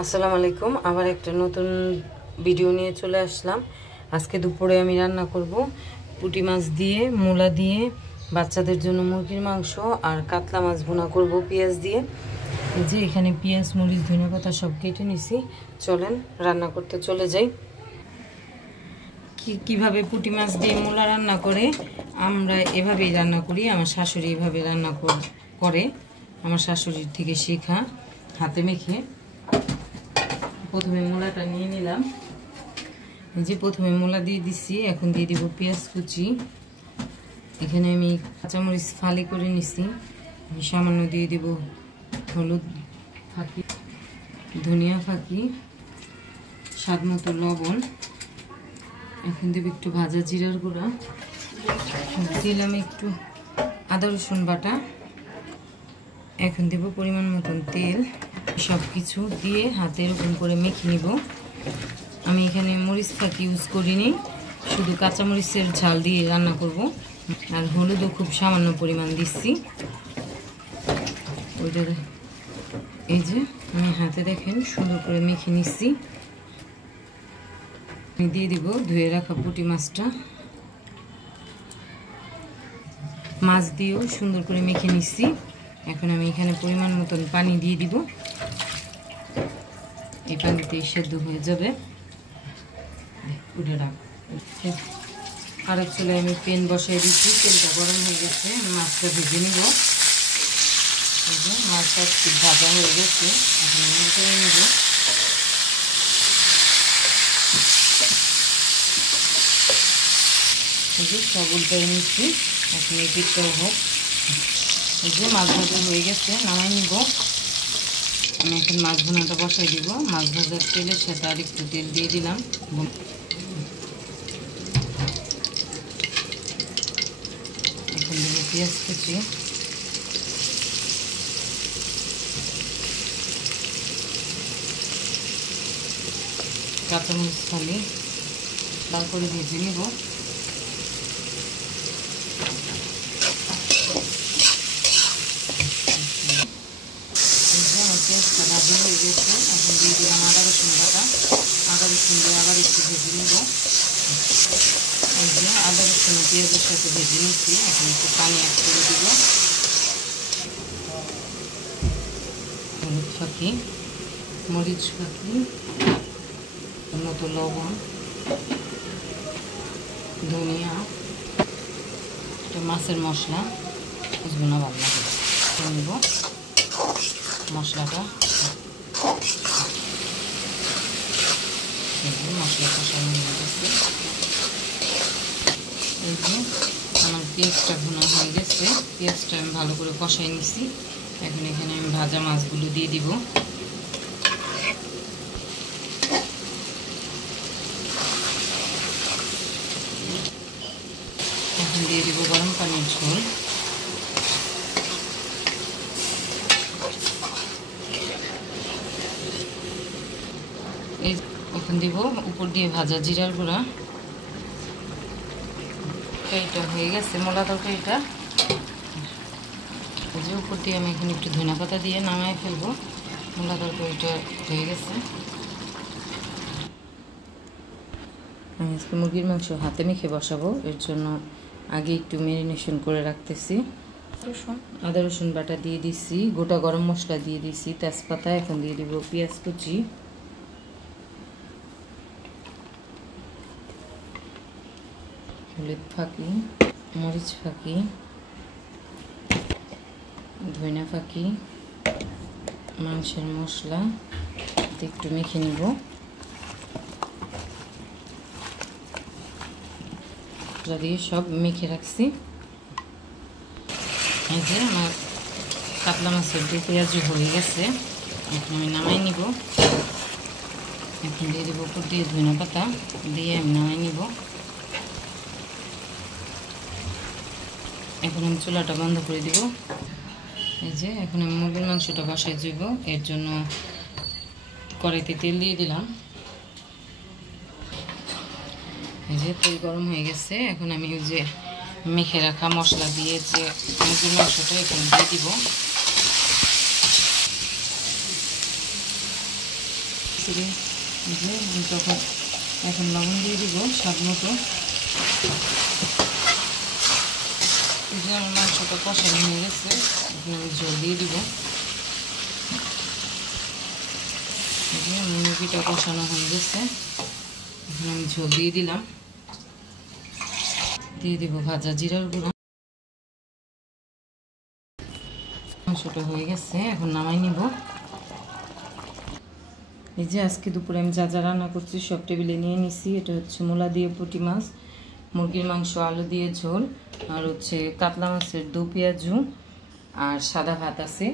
আসসালামু আলাইকুম। আবার একটা নতুন ভিডিও নিয়ে চলে আসলাম। আজকে দুপুরে আমি রান্না করব পুঁটি মাছ দিয়ে, মূলা দিয়ে, বাচ্চাদের জন্য মুরগির মাংস আর কাতলা মাছ ভুনা করব পেঁয়াজ দিয়ে। এই যে এখানে পেঁয়াজ, মরিচ, ধনেপাতা সব কেটে নিছি। চলেন রান্না করতে চলে যাই। কিভাবে পুঁটি মাছ দিয়ে মূলা রান্না করে আমরা এভাবেই রান্না করি। আমার শাশুড়ি এভাবে রান্না করে, আমার শাশুড়ির থেকে শেখা, হাতে মেখে। প্রথমে মূলাটা নিয়ে নিলাম। এই যে প্রথমে মূলা দিয়ে দিচ্ছি, এখন দিয়ে দিব পেঁয়াজ কুচি। এখানে আমি কাঁচামরিচ ফালি করে নিছি। সামান্য দিয়ে দিব হলুদ ফাঁকি, ধনিয়া ফাঁকি, স্বাদ মতো লবণ। এখন দেব একটু ভাজা জিরার গুঁড়া, দিলাম একটু আদা রসুন বাটা। এখন দেব পরিমাণ মতন তেল। সব কিছু দিয়ে হাতে এরকম করে মেখে নিব। আমি এখানে মরিচ ফাঁকি ইউজ করিনি, শুধু কাঁচামরিচের ঝাল দিয়ে রান্না করব। আর হলুদও খুব সামান্য পরিমাণ দিচ্ছি। ওইটা এই যে আমি হাতে দেখেন সুন্দর করে মেখে নিচ্ছি। আমি দিয়ে দিব ধুয়ে রাখা পুঁটি মাছটা। মাছ দিয়েও সুন্দর করে মেখে নিচ্ছি। এখন আমি এখানে পরিমাণ মতন পানি দিয়ে দিব। এই পানিতে সেদ্ধ হয়ে যাবে। উঠে রাখ। আরেক চুলায় আমি পেন বসাই দিচ্ছি, তেলটা গরম হয়ে গেছে। মাছটা ভেজে নিব। মাছটা খুব ভাজা হয়ে গেছে, এখন আমি উল্টে নেব। সব উল্টে নিচ্ছি। এখন এই পিঠটাও হোক। এই যে মাছ ভাজা হয়ে গেছে, নামাই নিব। আমি এখন মাছ ভুনাটা বসাই দিব। মাছ ভাজার তেলের সাথে আর একটু তেল দিয়ে দিলাম। এখন দেবো পেঁয়াজ কুচি, কাঁচামরিচ ফালি লাল করে ভেজে নিব। পেঁয়াজটা ভাজি হয়ে গেছে, এখন দিয়ে দিলাম আদা রসুন বাটা। আদা রসুন দিয়ে আবার একটু ভেজে নিব। এই যে আদা রসুন পেঁয়াজের সাথে ভেজে নিচ্ছি। এখন একটু পানি অ্যাড করে দিব। হলুদ ফাঁকি, মরিচ ফাঁকি, মতো লবণ, ধনিয়া, একটা মাছের মশলা, বুঝবো না ভালো লাগে নিব মশলাটা। মশলা কষানো হয়ে গেছে। এই যে আমার পেঁয়াজটা ভুনা হয়ে গেছে। পেঁয়াজটা আমি ভালো করে কষাই নিছি। এখন এখানে আমি ভাজা মাছগুলো দিয়ে দিব। এখন দিয়ে দিব গরম পানির ঝোল। এই এখন দিব উপর দিয়ে ভাজা জিরার গুঁড়া। তরকারিটা হয়ে গেছে, মূলা তরকারিটা। এই যে উপর দিয়ে আমি এখন একটু ধনেপাতা দিয়ে নামাই ফেলবো। মূলা তরকারিটা হয়ে গেছে। আমি আজকে মুরগির মাংস হাতে মেখে বসাবো, এর জন্য আগে একটু ম্যারিনেশন করে রাখতেছি। আদা রসুন বাটা দিয়ে দিচ্ছি, গোটা গরম মশলা দিয়ে দিচ্ছি, তেজপাতা। এখন দিয়ে দিব পেঁয়াজ কুচি, হলুদ ফাঁকি, মরিচ ফাঁকি, ধনিয়া ফাঁকি, মাংসের মশলা একটু মেখে নিব। দিয়ে সব মেখে রাখছি। এই যে আমার কাতলা মাছের দিয়ে পেঁয়াজু হয়ে গেছে। এখন আমি নামাই নিব। এখন দিয়ে দেবো উপর দিয়ে ধনিয়া পাতা দিয়ে আমি নামাই নিব। এখন আমি চুলাটা বন্ধ করে দিব। এই যে এখন আমি মুরগির মাংসটা বসাই দিব। এর জন্য কড়াইতে তেল দিয়ে দিলাম। এই যে তেল গরম হয়ে গেছে। এখন আমি ওই যে মেখে রাখা মশলা দিয়ে যে মুরগির মাংসটা এখানে দিয়ে দিব। করে তখন এখন লবণ দিয়ে দিব স্বাদ মতো। এই যে আমার মাংসটা কষানো হয়ে গেছে, এখন আমি জল দিয়ে দিব। এই যে মুরগিটা কষানো হয়ে গেছে, এখন আমি ঝোল দিয়ে দিলাম। দিয়ে দিব ভাজা জিরার গুঁড়ো। মাংসটা হয়ে গেছে, এখন নামাই নিব। এই যে আজকে দুপুরে আমি যা যা রান্না করছি সব টেবিলে নিয়ে নিছি। এটা হচ্ছে মূলা দিয়ে পুঁটি মাছ, মুরগির মাংস আলু দিয়ে ঝোল, আর হচ্ছে কাতলা মাছের দো পেঁয়াজু, আর সাদা ভাত আছে।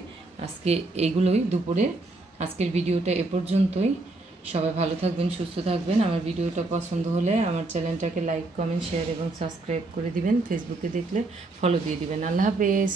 আজকে এগুলোই দুপুরে। আজকের ভিডিওটা এ পর্যন্তই। সবাই ভালো থাকবেন, সুস্থ থাকবেন। আমার ভিডিওটা পছন্দ হলে আমার চ্যানেলটাকে লাইক, কমেন্ট, শেয়ার এবং সাবস্ক্রাইব করে দিবেন। ফেসবুকে দেখলে ফলো দিয়ে দিবেন। আল্লাহ হাফেজ।